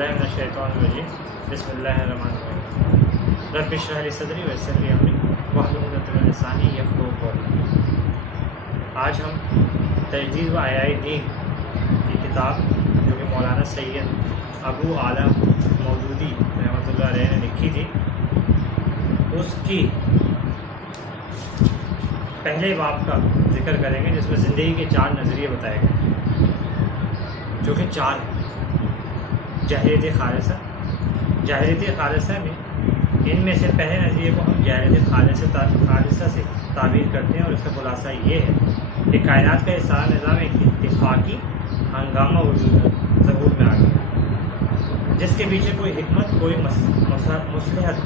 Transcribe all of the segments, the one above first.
बिस्मिल्लाह मिनश्शैतानिर्रजीम बिस्मिल्लाहिर्रहमानिर्रहीम रब्बि इश्रह ली सदरी वयस्सिर ली अमरी वहलुल उक़दतम मिन लिसानी यफ़क़हू क़ौली। आज हम तजदीद व आयाए दीन की किताब जो कि मौलाना सैयद अबू आला मौदूदी रहमतुल्लाह अलैह ने लिखी थी, उसकी पहले बाब का जिक्र करेंगे, जिसमें ज़िंदगी के 4 नज़रिए बताए गए, जो कि 4 हैं। जाहिलियत खालिसा में इनमें से पहले नज़रिए को हम जाहिलियत खालिसा से ताबीर करते हैं, और इसका खुलासा ये है कि कायनात का ये सारा निज़ाम एक इत्तिफ़ाक़ी हंगामा ज़हूर में आ गया, जिसके पीछे कोई हिकमत, कोई मसलहत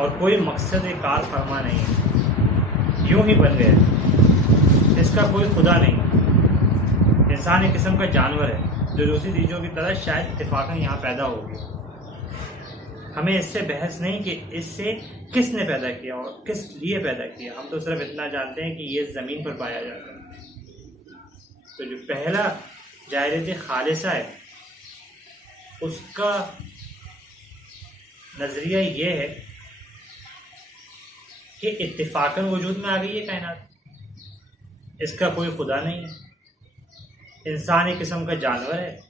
और कोई मकसद कार फरमा नहीं है, यूँ ही बन गया। इसका कोई खुदा नहीं। इंसान एक किस्म का जानवर है जो दूसरी चीज़ों की तरह शायद इत्तेफाकन यहाँ पैदा हो गया। हमें इससे बहस नहीं कि इससे किसने पैदा किया और किस लिए पैदा किया, हम तो सिर्फ इतना जानते हैं कि ये ज़मीन पर पाया जाता है। तो जो पहला जाहिलियत खालिसा है, उसका नज़रिया ये है कि इत्तिफाकन वजूद में आ गई है कायनात, इसका कोई खुदा नहीं है। इंसान एक किस्म का जानवर है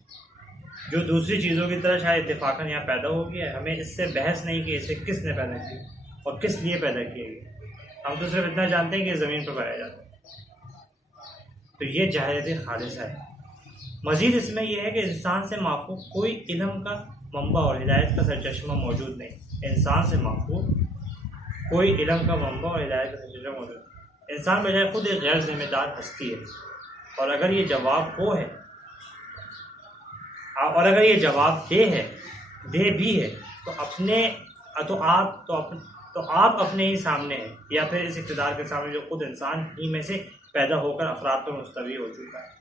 जो दूसरी चीज़ों की तरह शायद इत्तिफाकन यहाँ पैदा हो गया है। हमें इससे बहस नहीं कि इसे किसने पैदा किया और किस लिए पैदा किया गया, हम तो सिर्फ इतना जानते हैं कि ज़मीन पर पाया जाता है। तो ये जाहिलियत खालिसा है। मज़ीद इसमें यह है कि इंसान से माफ़ूक कोई इल्म का मंबा और हिदायत का सरचश्मा मौजूद नहीं। इंसान से माफ़ूक कोई इल्म का मंबा और हिदायत का सरचश्मा मौजूद नहीं। इंसान बजाय खुद एक गैर जिम्मेदार हस्ती है, और अगर ये जवाब हो है और अगर ये जवाब दे भी है तो आप अपने ही सामने हैं, या फिर इस इक़्तिदार के सामने जो खुद इंसान ही में से पैदा होकर अफराद पर मुस्तवी हो चुका है।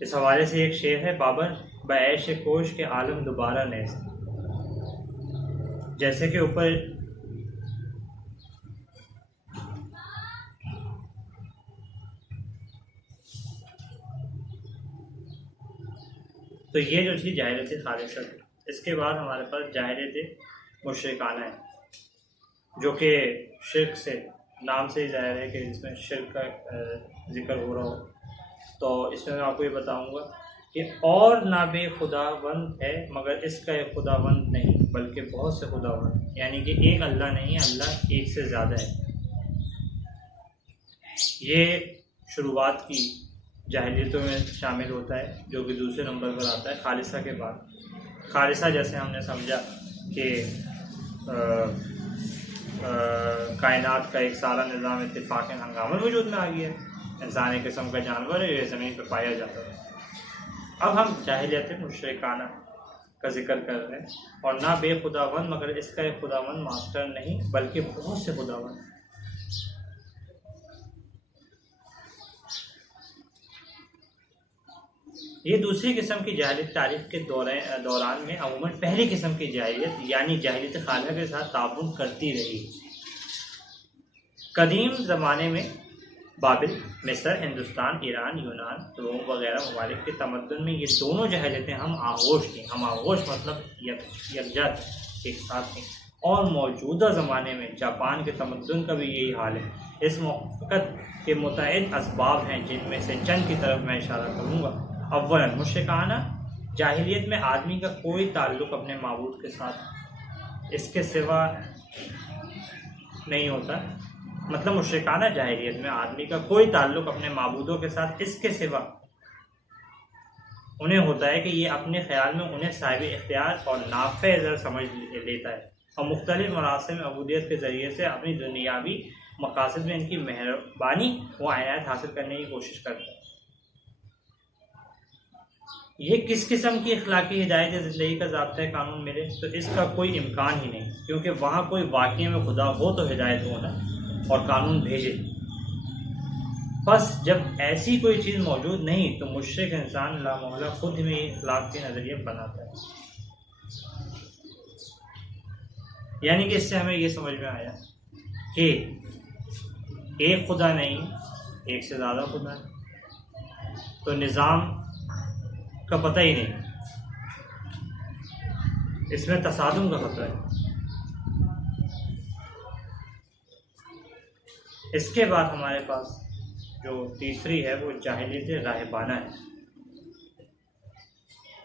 इस हवाले से एक शेर है, बाबर बऐश कोश के आलम दोबारा नेज़। जैसे कि ऊपर तो ये जो थी जाहिलियत खालिसा थी। इसके बाद हमारे पास जाहिलियत मुशरिकाना है, जो कि शिर्क से नाम से ही ज़ाहिर है कि इसमें शिर्क का जिक्र हो रहा हो। तो इसमें मैं आपको ये बताऊंगा कि और ना बे खुदावंद है मगर इसका एक खुदावंद नहीं बल्कि बहुत से खुदावंद, यानी कि एक अल्लाह नहीं, अल्लाह एक से ज़्यादा है। ये शुरुआत की जाहिलियतों में शामिल होता है, जो कि दूसरे नंबर पर आता है खालिसा के बाद। खालिसा जैसे हमने समझा कि कायनात का एक सारा निज़ाम इत्तिफाकन हंगामा वजूद में आ गया है। इंसान एक किस्म का जानवर है, ये ज़मीन पर पाया जाता है। अब हम जाहिलियत मुशरिकाना का जिक्र कर रहे हैं, और ना बेखुदावंद मगर इसका एक खुदावंद मास्टर नहीं बल्कि बहुत से खुदावंद। ये दूसरी किस्म की जाहिलियत तारीख के दौरान में अमूमन पहली किस्म की जाहिलियत यानी जाहिलियत खालिसा के साथ ताबुन करती रही। कदीम ज़माने में बाबिल, मिस्र, हिंदुस्तान, ईरान, यूनान, रोम वगैरह ममालिक के तमद्दुन में ये दोनों जाहिलियतें हम आगोश मतलब यकजा एक साथ थी। और मौजूदा ज़माने में जापान के तमद्दुन का भी यही हाल है। इस वक़्त के मुतअद्दिद असबाब हैं, जिनमें से चंद की तरफ मैं इशारा करूँगा। अव्वलन, मुशरिकाना जाहिलियत में आदमी का कोई ताल्लुक़ अपने माबूद के साथ इसके सिवा नहीं होता। मतलब मुशरिकाना जाहिलियत में आदमी का कोई ताल्लुक़ अपने माबूदों के साथ इसके सिवा उन्हें होता है कि ये अपने ख्याल में उन्हें साहिब इख्तियार और नाफ़े ज़र समझ लेता है, और मुख्तलिफ मरासिम अबूदियत के ज़रिए से अपनी दुनियावी मकासद में इनकी मेहरबानी व इनायत हासिल करने की कोशिश करता है। ये किस किस्म की अखलाकी हिदायत ज़िंदगी का ज़ाब्ता कानून मिले, तो इसका कोई इम्कान ही नहीं, क्योंकि वहाँ कोई वाक़ई में खुदा हो तो हिदायत हो ना, और कानून भेजे। बस जब ऐसी कोई चीज़ मौजूद नहीं तो मुश्रिक इंसान लामौला खुद में इखलाक के नज़रिए बनाता है। यानी कि इससे हमें ये समझ में आया कि एक खुदा नहीं, एक से ज़्यादा खुदा है, तो निज़ाम का पता ही नहीं, इसमें तसादुम का खतरा है। इसके बाद हमारे पास जो तीसरी है वो जाहिलियत राहबाना है।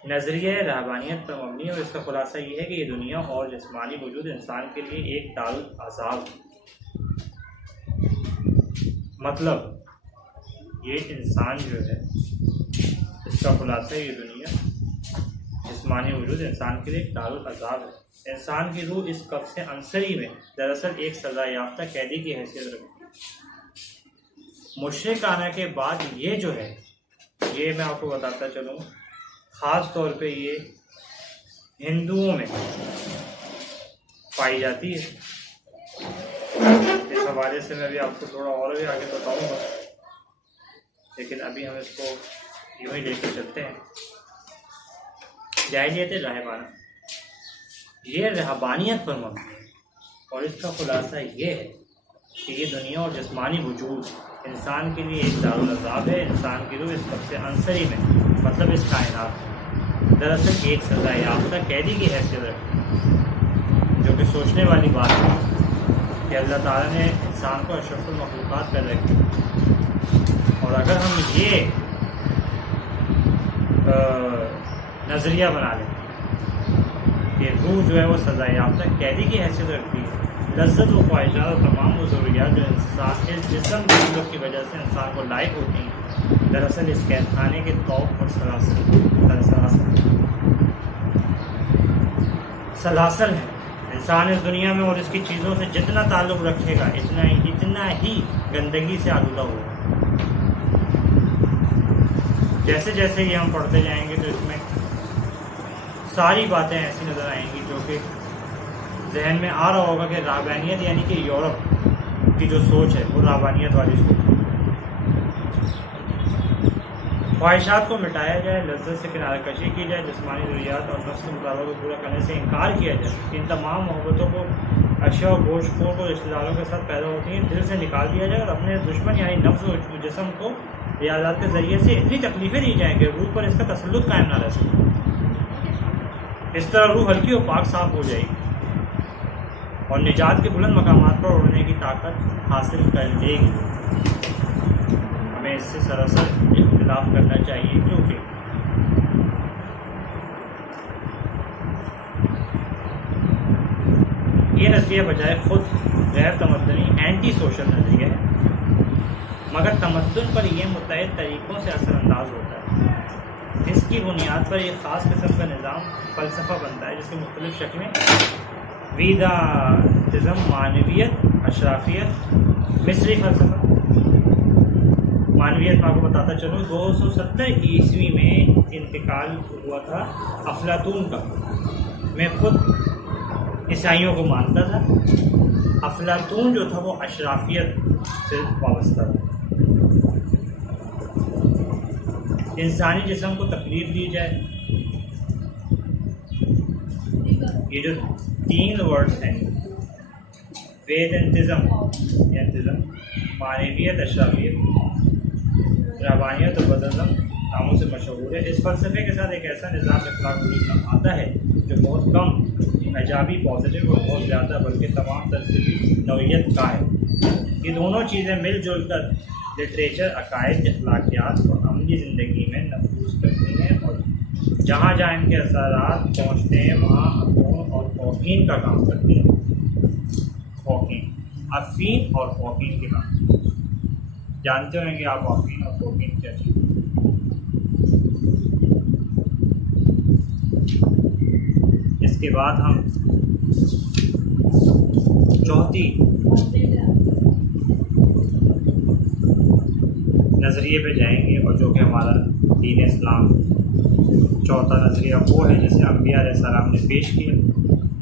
नज़रिया रहबानियत पर मबनी है और इसका खुलासा ये है कि ये दुनिया और जिस्मानी वजूद इंसान के लिए एक दारुल अज़ाब, मतलब ये इंसान जो है, इसका खुलासा ये दुनिया जिस्मानी वजूद इंसान के लिए एक दारुल अज़ाब है। इंसान की रूह इस कब्ज़ अंसरी में दरअसल एक सज़ा याफ्ता कैदी की हैसियत रखती है। मुशरिकाना के बाद ये जो है, ये मैं आपको बताता चलूँ, ख़ास तौर पे ये हिंदुओं में पाई जाती है। इस हवाले से मैं भी आपको थोड़ा और भी आगे बताऊंगा, लेकिन अभी हम इसको यूँ ही लेकर चलते हैं। जाहिलियत रहबाना, ये रहबानियत पर मबनी है और इसका खुलासा ये है कि ये दुनिया और जिस्मानी वजूद इंसान के लिए एक दारुल अज़ाब है। इंसान की रूह इस कब्ज़े अंसरी में, मतलब इस कायनात में, दरअसल एक सज़ा याफ्ता कैदी की हैसियत रखती है। जो कि सोचने वाली बात है कि अल्लाह ताला ने इंसान को अशरफुल मखलूक़ात पैदा किया, और अगर हम ये नज़रिया बना लें कि रूह जो है वो सज़ा याफ्ता कैदी की हैसियत रखती है, लज्जत व ख्वाहिशात और तमाम वो ज़रूरियात जो इंसान इस जिस्म की वजह से इंसान को लायक होती हैं, दरअसल इस कैद खाने के तौर और सलासल है। इंसान इस दुनिया में और इसकी चीज़ों से जितना ताल्लुक़ रखेगा इतना ही गंदगी से आलूदा होगा। जैसे जैसे ये हम पढ़ते जाएंगे तो इसमें सारी बातें ऐसी नज़र आएंगी जो कि जहन में आ रहा होगा कि रहबानियत यानी कि यूरोप की जो सोच है वो रहबानियत वाली सोच है। ख्वाहिशात को मिटाया जाए, लज्जत से किनारा कशी की जाए, जिस्मानी ज़रूरियात और नफ्स के मुताबिक को पूरा करने से इनकार किया जाए। इन तमाम मोहब्बतों को अशिया और गोश्तखोर को रिश्तेदारों के साथ पैदा होती हैं दिल से निकाल दिया जाए और अपने दुश्मन यानी नफ्स और जिस्म को रियाज़ात के ज़रिए से इतनी तकलीफ़ें दी जाएँ कि रूह पर इसका तसल्लुत कायम ना रह सके। इस तरह रूह हल्की और पाक साफ हो जाएगी और निजात के बुलंद मकामात पर उड़ने की ताकत हासिल कर लेगी। हमें इससे सरासर इख्तिलाफ करना चाहिए, क्योंकि ये नज़रिया बजाय खुद गैर तमद्दुनी एंटी सोशल नज़रिया है, मगर तमद्दुन पर यह मुतअद्दिद तरीक़ों से असरअंदाज होता है। इसकी बुनियाद पर एक ख़ास किस्म का निज़ाम फ़लसफ़ा बनता है जिसकी मुख्तलिफ़ शक्लें वेदांतिज़्म, मानवियत, अशराफियत, मिस्री फ़लसफ़ा। मानवियत में आपको बताता चलूँ 270 ईस्वी में इंतकाल हुआ था अफलातून का। मैं खुद ईसाइयों को मानता था। अफलातून जो था वो अशराफियत से वाबस्ता था। इंसानी जिस्म को तकलीफ दी जाए, ये जो 3 वर्ड्स हैं वेदांतिज़्म, मानवियत, अशराफियत, रहबानियत और बदज़म नामों से मशहूर है। इस फ़लसफ़े के साथ एक ऐसा निज़ाम इख़्लाक़ वजूद में आता है जो बहुत कम एजाबी, पॉजिटिव और बहुत ज़्यादा बल्कि तमाम तरह नौइयत का है। ये दोनों चीज़ें मिलजुल कर लिटरेचर, अकायद, अखलाकियात और अमली ज़िंदगी में नफूज़ करती हैं और जहाँ जहाँ इनके असरात पहुँचते हैं वहाँ अफ़ीन और तौक़ीन का काम करती हैं। अफ़ीन और तौक़ीन के काम जानते होंगे आप, अफ़ीन और तौक़ीन क्या चीज़। इसके बाद हम चौथी नज़रिए पे जाएंगे और जो कि हमारा दीन इस्लाम चौथा नज़रिया वो है जिसे अंबिया अलैहिस्सलाम ने पेश किया।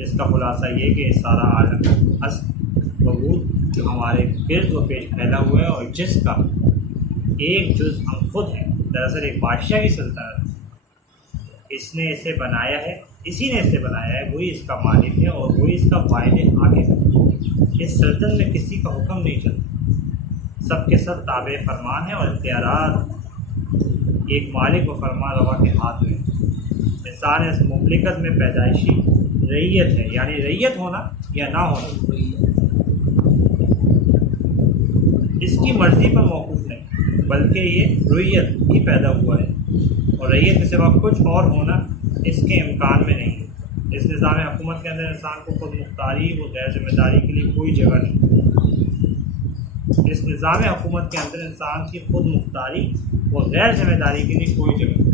इसका खुलासा ये कि सारा आलम हस्त वजूद जो हमारे गिर्द व पेश फैला हुआ है और जिसका एक जुज़ हम खुद हैं, दरअसल एक बादशाह की सल्तनत है। इसने इसे बनाया है, इसी ने इसे बनाया है, वही इसका मालिक है और वही इसका वाहिद हाकिम है। इस सल्तनत में किसी का हुक्म नहीं चलता, सबके सब ताबे फरमान है और इख्तियारात एक मालिक व फरमान रवा के हाथ में। इंसान इस मुमलिकत में पैदाइशी रैयत है, यानी रैयत होना या ना होना इसकी मर्ज़ी पर मौकूफ़ नहीं, बल्कि ये रैयत ही पैदा हुआ है और रैयत के सिवा कुछ और होना इसके इम्कान में नहीं है। इस निज़ाम हुकूमत के अंदर इंसान को खुद मुख्तारी व गैर जिम्मेदारी के लिए कोई जगह नहीं। इस निज़ाम हुकूमत के अंदर इंसान की खुद मुख्तारी व गैर जिम्मेदारी के लिए कोई जगह नहीं।